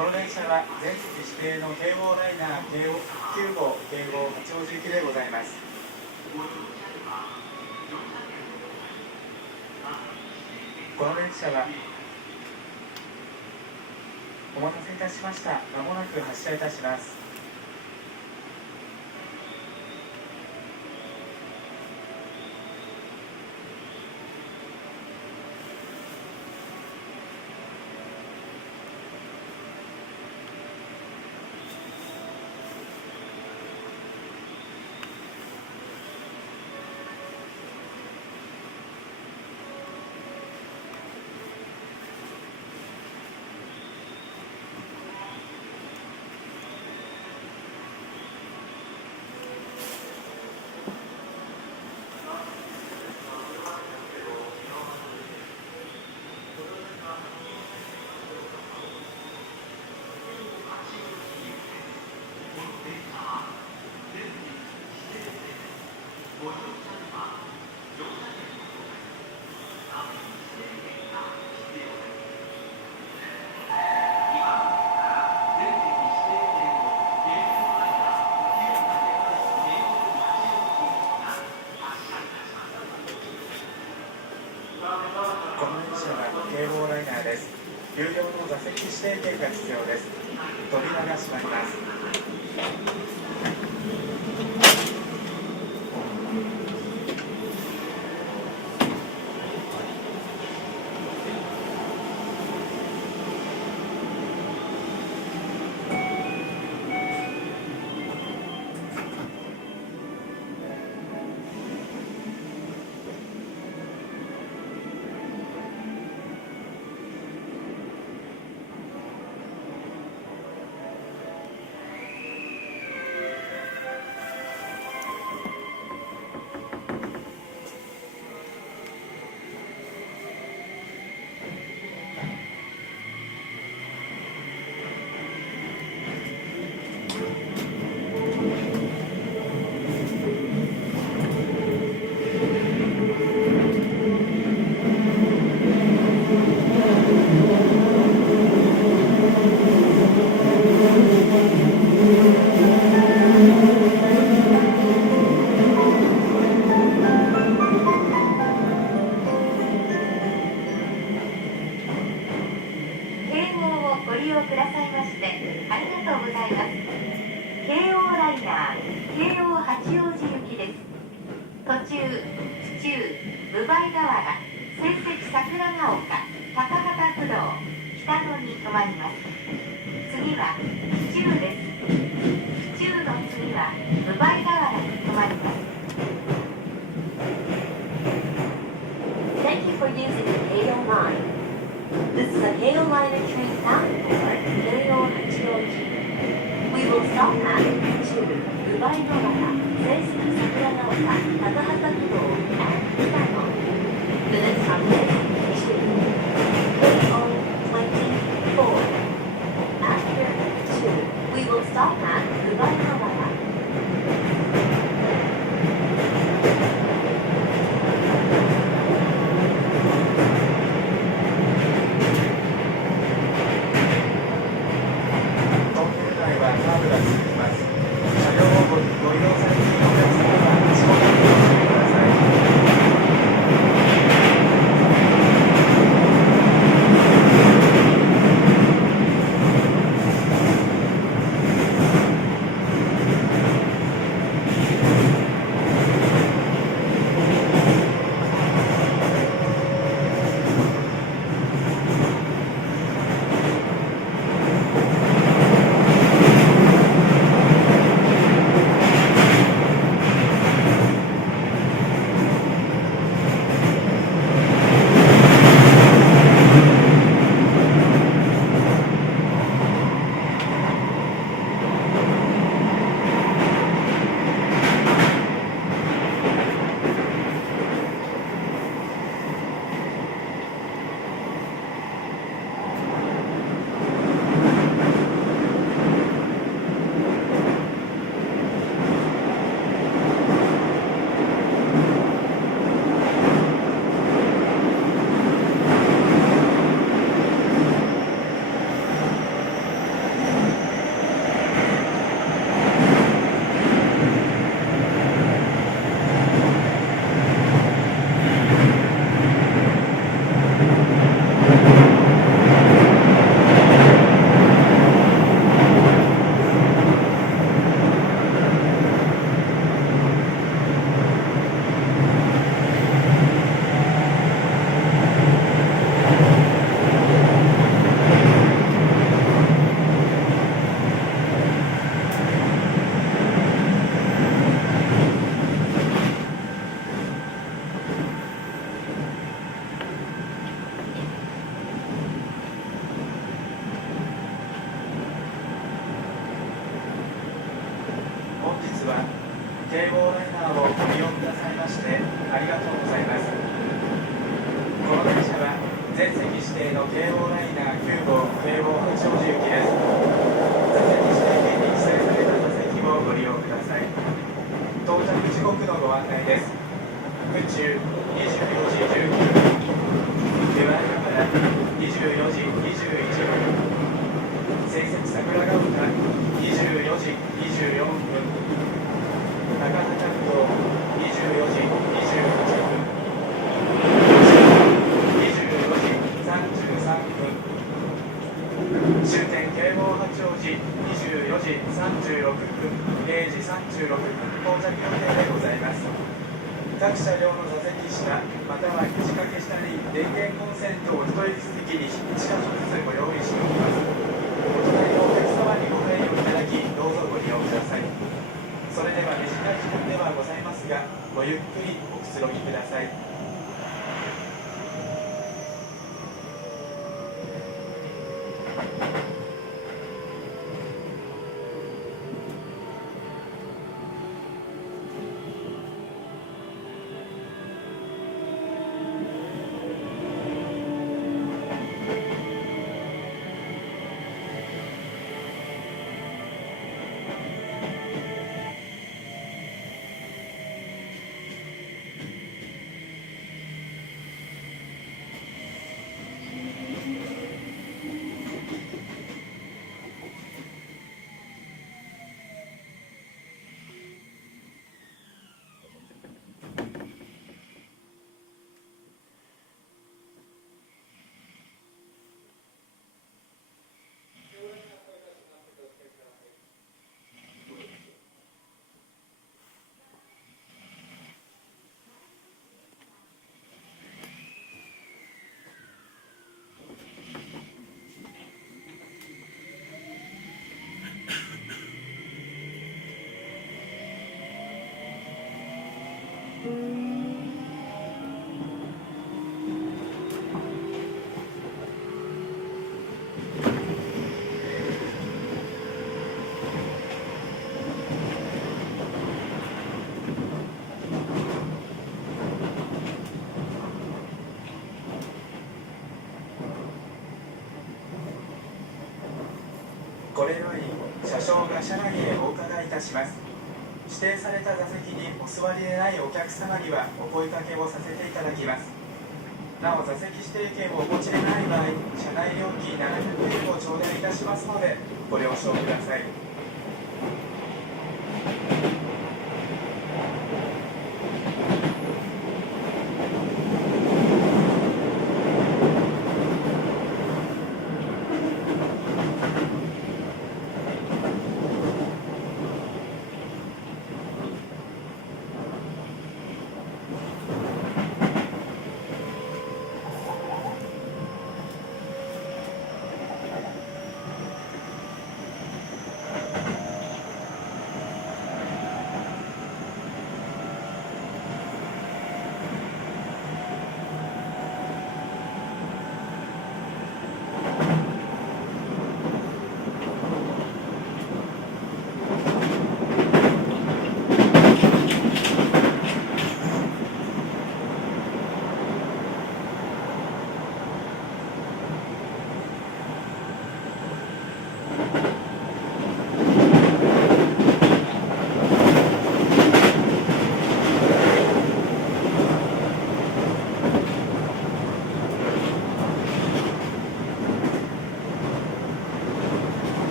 この電車は全席指定の京王ライナー9号、京王八王子行きでございます。この電車はお待たせいたしました。まもなく発車いたします。この電車は京王ライナーです。有料の座席指定券が必要です。扉が閉まります。ご利用くださいましてありがとうございます。京王ライナー京王八王子行きです。途中府中分倍河原仙石桜ヶ丘高幡不動北野に停まります。次は府中です。府中の次は分倍河原に停まります。 Thank you for using the KO line. This is a KO liner train bound for KO Hachioji. We will stop at Fuchu, Ubai Nogara, Seiseki Sakuragaoka, Takahata Fudo, and Kitano. The next stop is Fuchu. KO24. After Fuchu, we will stop at Ubai Nogara. カーブが続きます。車両をご移動日は京王ライナーをご利用くださいましてありがとうございます。この電車は全席指定の京王ライナー9号京王八王子行きです。座席指定券に記載された座席をご利用ください。到着時刻のご案内です。府中24時19分、湯前ヶ原24時21分、仙石桜ヶ丘24時24分、高田関東24時28分、24時33分、終点京王八王子24時36分、0時36分到着予定でございます。各車両の座席下または肘掛け下に電源コンセントを一息続きに1箇所ずつご用意しております。お隣のお客様にご配慮いただきどうぞご利用ください。それでは短い時間ではございますがごゆっくりおくつろぎください。これより車掌が車内へお伺いいたします。指定された座席にお座りでないお客様にはお声掛けをさせていただきます。なお座席指定券をお持ちでない場合、車内料金700円を頂戴いたしますのでご了承ください。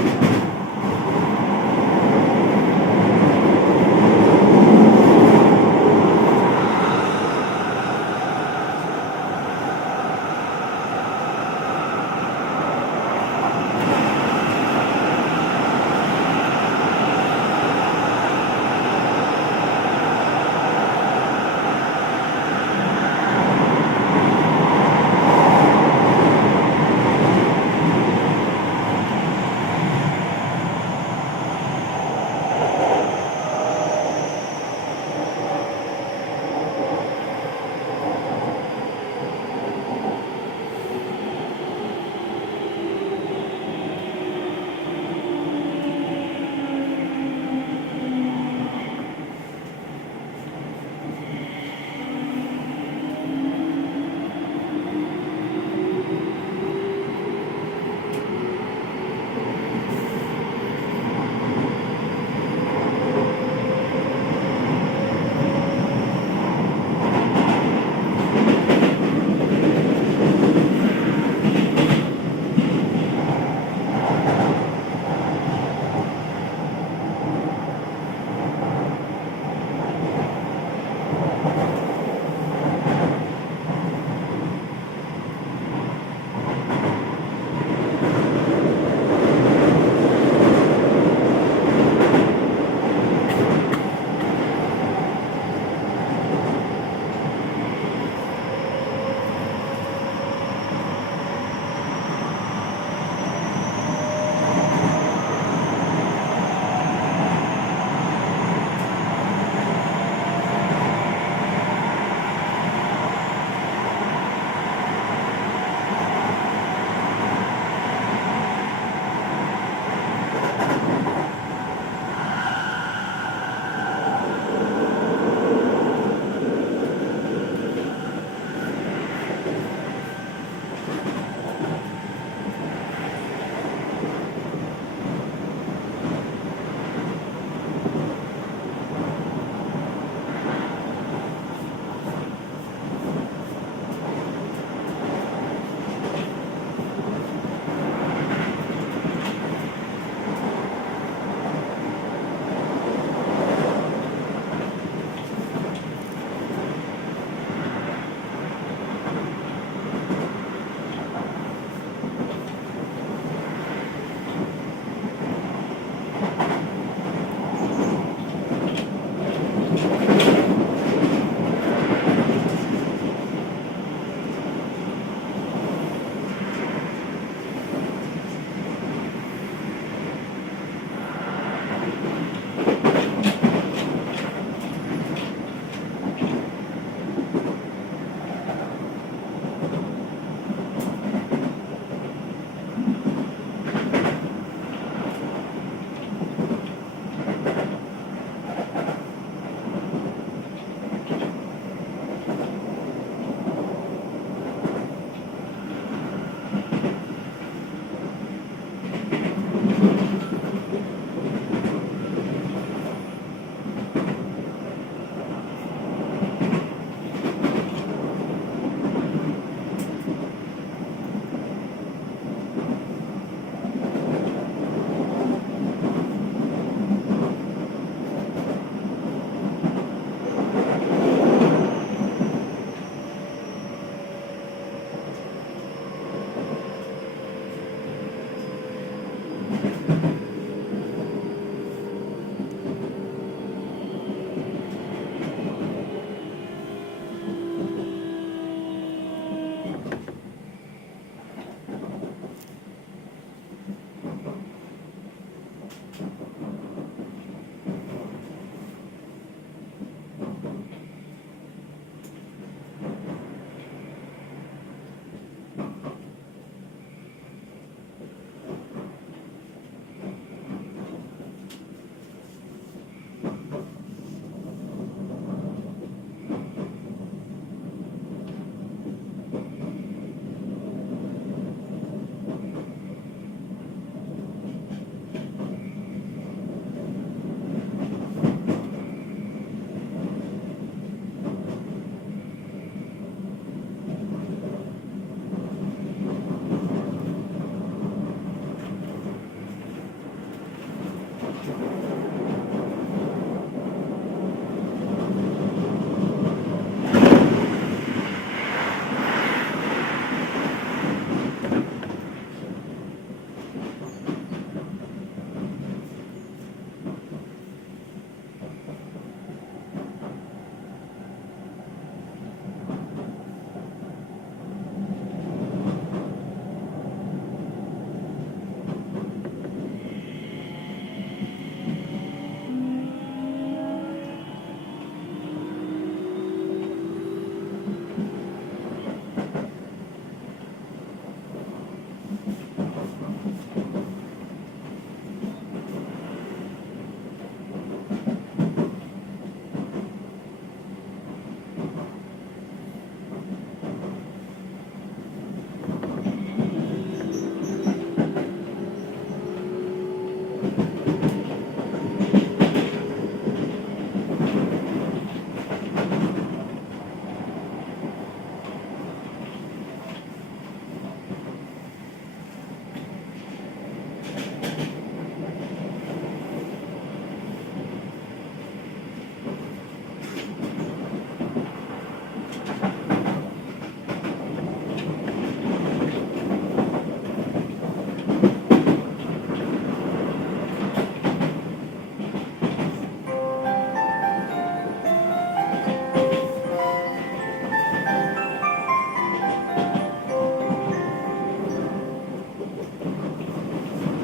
京王ライナー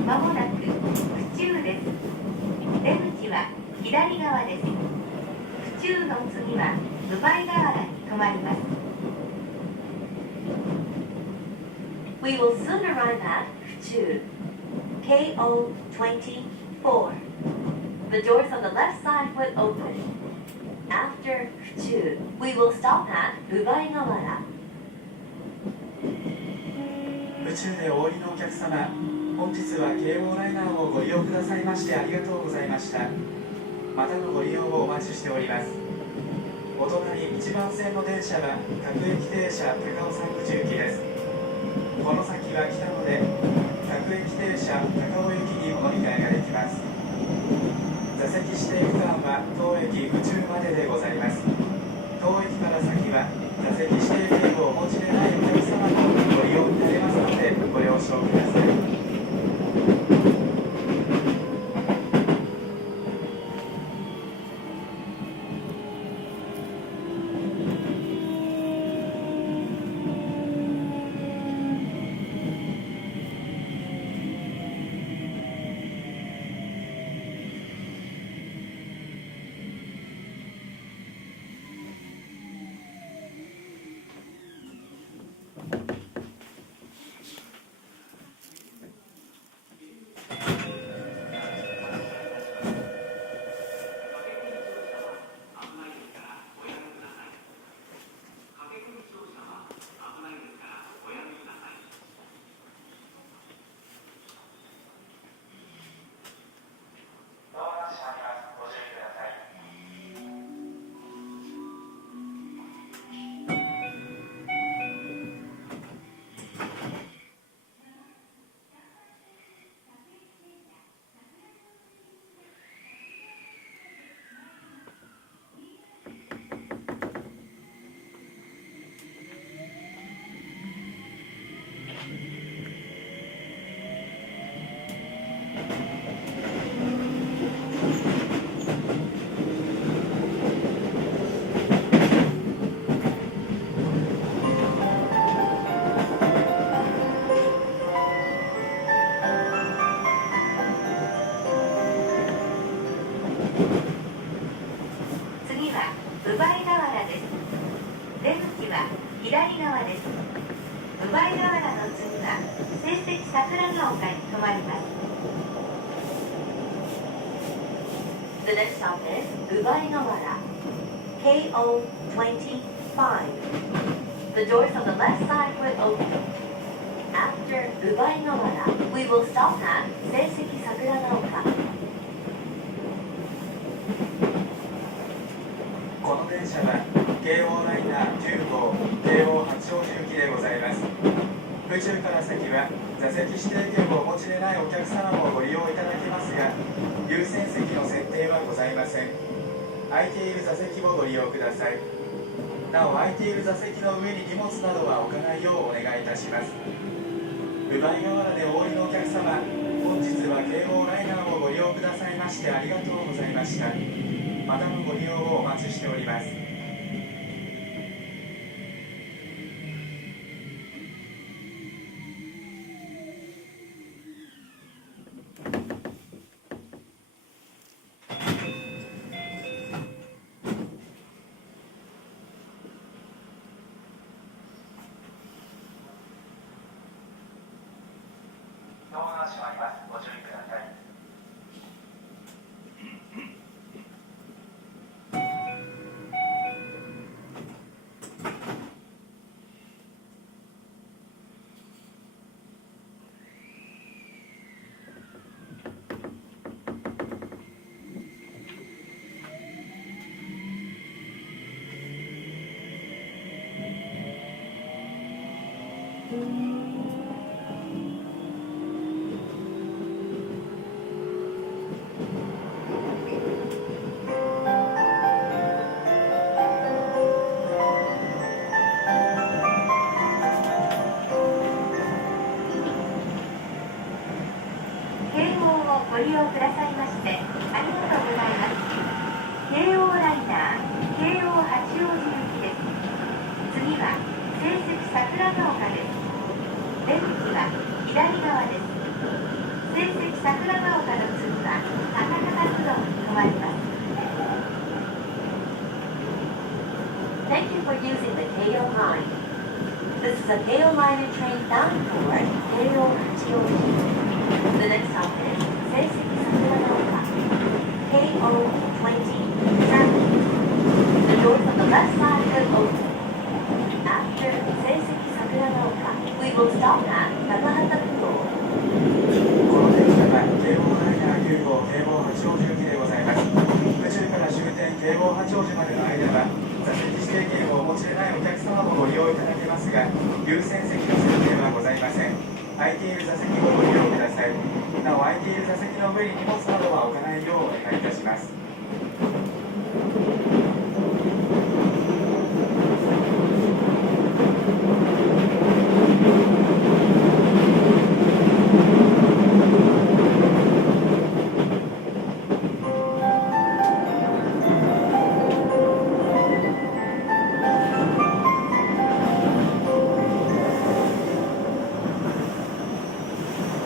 まもなく府中です。出口は左側です。府中の次はドバイ河原に停まります。We will soon arrive at Fuchu, KO24. The doors on the left side will open. After Fuchu, we will stop at Ubaigawara. 府中でお降りのお客様、本日は京王ライナーをご利用くださいましてありがとうございました。またのご利用をお待ちしております。お隣1番線の電車は各駅停車高尾山口行きです。この先は北野で各駅停車高尾行きにお乗り換えができます。座席指定区間は当駅府中まででございます。当駅から先は座席指定券をお持ちでないお客様もご利用になれますのでご了承ください。次はウバイ河原です。出口は左側です。ウバイ河原の次は聖蹟桜ヶ丘に停まります。The next stop is Ubaigawara, KO25. The doors on the left side will open. After Ubaigawara, we will stop at Seiseki Sakuragaoka. この電車は京王ライナー9号京王八王子行きでございます。府中から先は座席指定券をお持ちでないお客様もご利用いただけますが、優先席の設定はございません。空いている座席をご利用ください。なお、空いている座席の上に荷物などは置かないようお願いいたします。分倍河原でお降りのお客様、本日は京王ライナーをご利用くださいましてありがとうございました。またのご利用をお待ちしております。ドアが閉まります。ご注意ください。ご利用くださいましてありがとうございます。京王ライナー京王八王子行きです。次は成績桜ヶ丘です。出口は左側です。成績桜ヶ丘の次は高方不動に停まります。 Thank you for using the KO line. This is a KO liner train bound for KO Hachioji. The next stop is Seiseki Sakuragaoka, KO 27. The doors on the left side will open. After Seiseki Sakuragaoka, we will stop at Takahata Fudo. この電車は京王ライナー9号京王八王子行きでございます。途中から終点京王八王子までの間は座席指定券をお持ちでないお客様もご利用いただけますが、優先席の設定はございません。空いている座席をご利用ください。なお、空いている座席の上に荷物などは置かないようお願いいたします。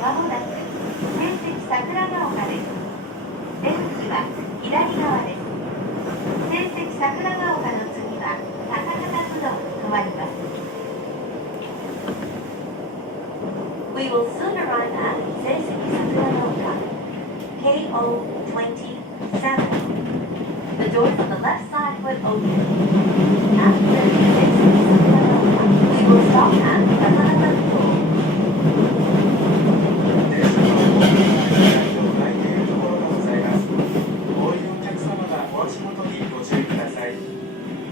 まもなく成績桜ヶ丘です。出口は左側です。成績桜ヶ丘の次は高方不動に停まります。 We will soon arrive at Seiseki Sakuragaoka, KO 27. The doors on the left side will open. After Seiseki Sakuragaoka, we will stop at Takahata Fudo. 電車のホームに空いているところがございます。お降りのお客様はお足元にご注意ください。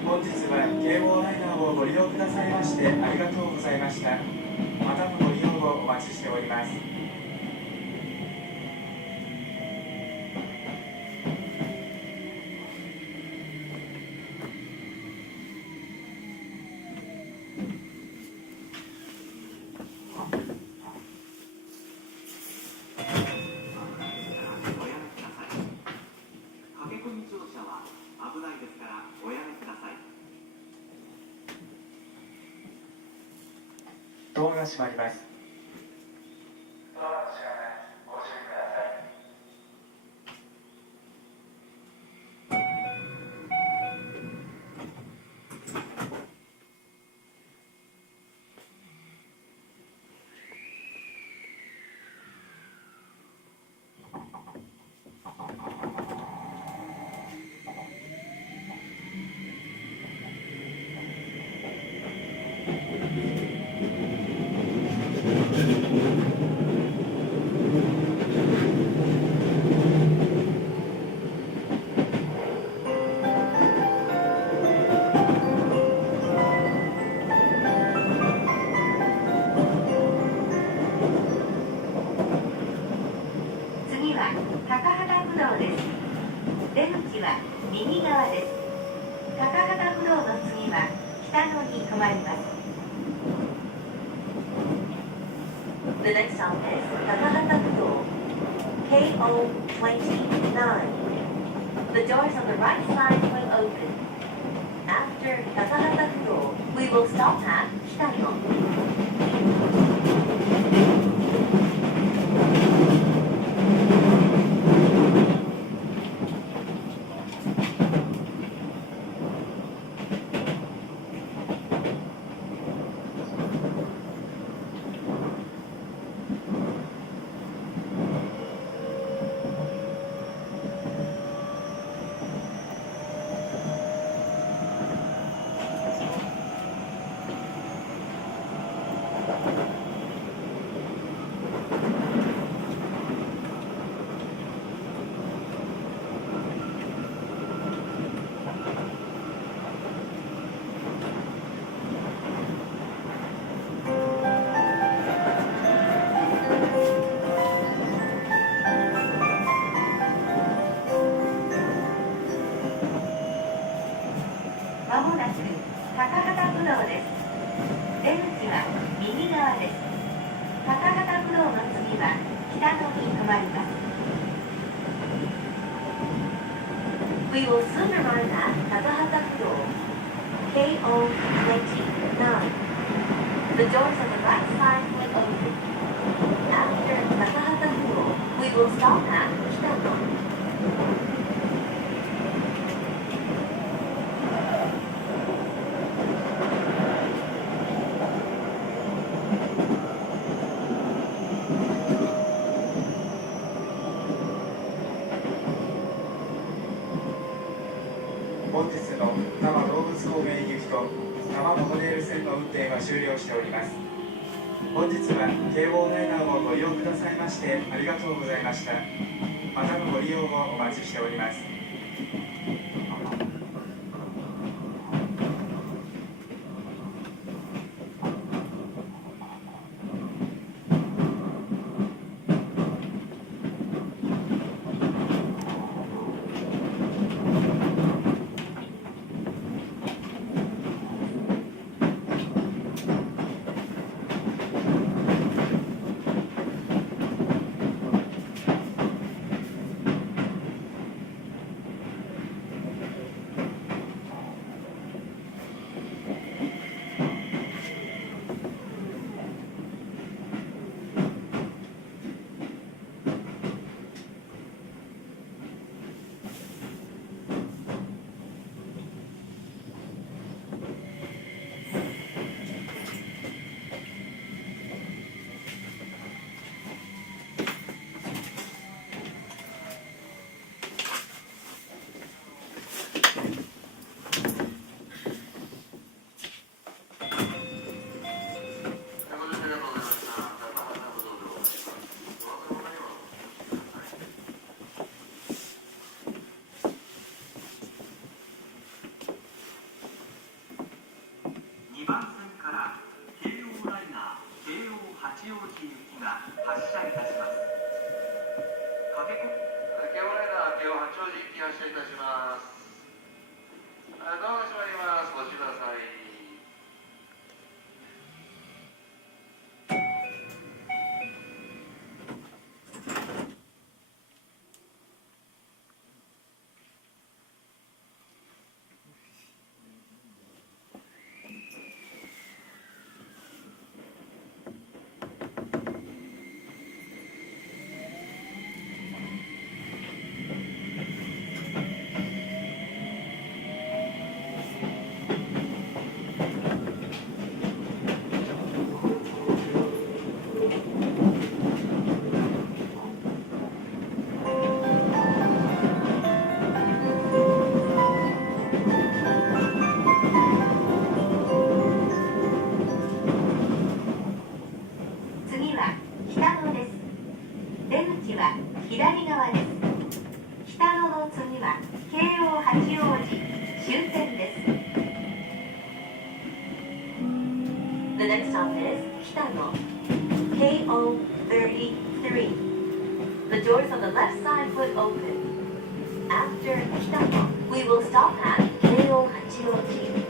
本日は京王ライナーをご利用くださいましてありがとうございました。またのご利用をお待ちしております。駆け込み乗車は危ないですからおやめください。ドアが閉まります。次は高幡不動出口は右側です。高幡不動の次は北野に停まります。The next stop is Takahata Fudo, KO29. The doors on the right side will open. After Takahata Fudo, we will stop at Kitano. まもなく高幡不動です。出口は右側です。高幡不動の次は北野に停まります。We will soon arrive at Takahata Fudo, KO29. The doors on the right side will open. After Takahata Fudo, we will stop at Kitano. 本日の多摩動物公園行きと多摩モノレール線の運転は終了しております。本日は京王ライナーをご利用くださいましてありがとうございました。またのご利用をお待ちしております。左側です。北野の次は京王八王子終点です。The next stop is Kitano, KO33. The doors on the left side will open. After Kitano, we will stop at Keio Hachioji.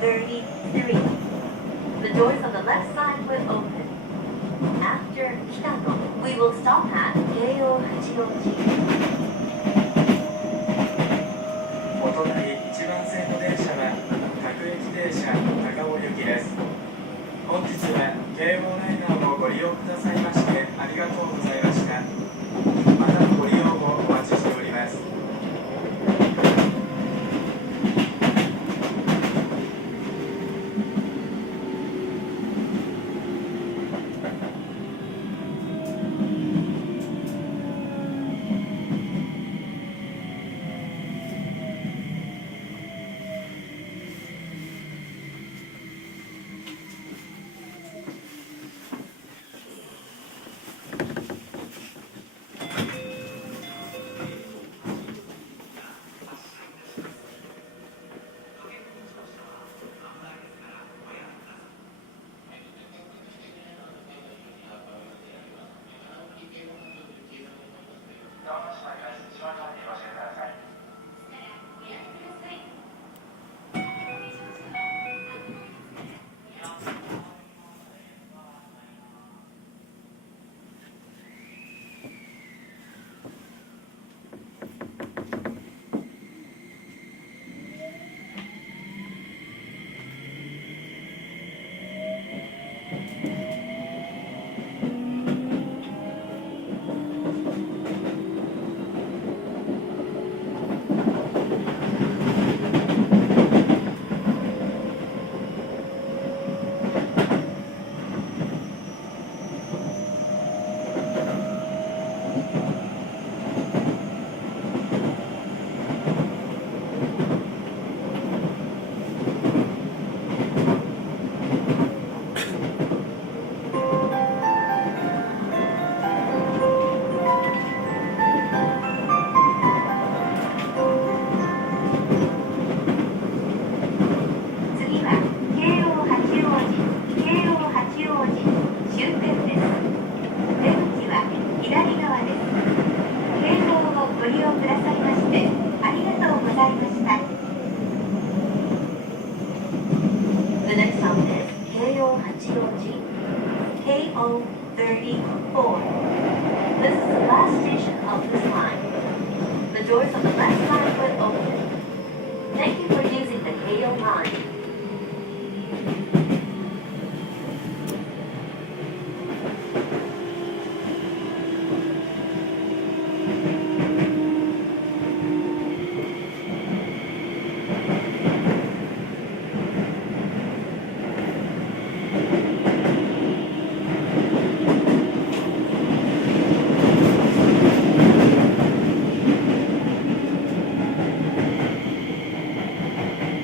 33. The doors on the left side will open. After Kitano, we will stop at Keio Hachioji. お隣1番線の電車は各駅停車高尾行きです。本日は京王ライナーをご利用くださいましてありがとうございました。またのご利用をお待ちしております。34. This is the last station of this line. The doors on the left side will open. Thank you for using the Keio line.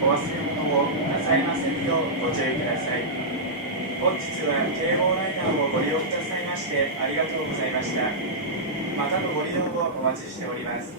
お忘れ物をなさいませんようご注意ください。本日は京王ライナーをご利用くださいましてありがとうございました。またのご利用をお待ちしております。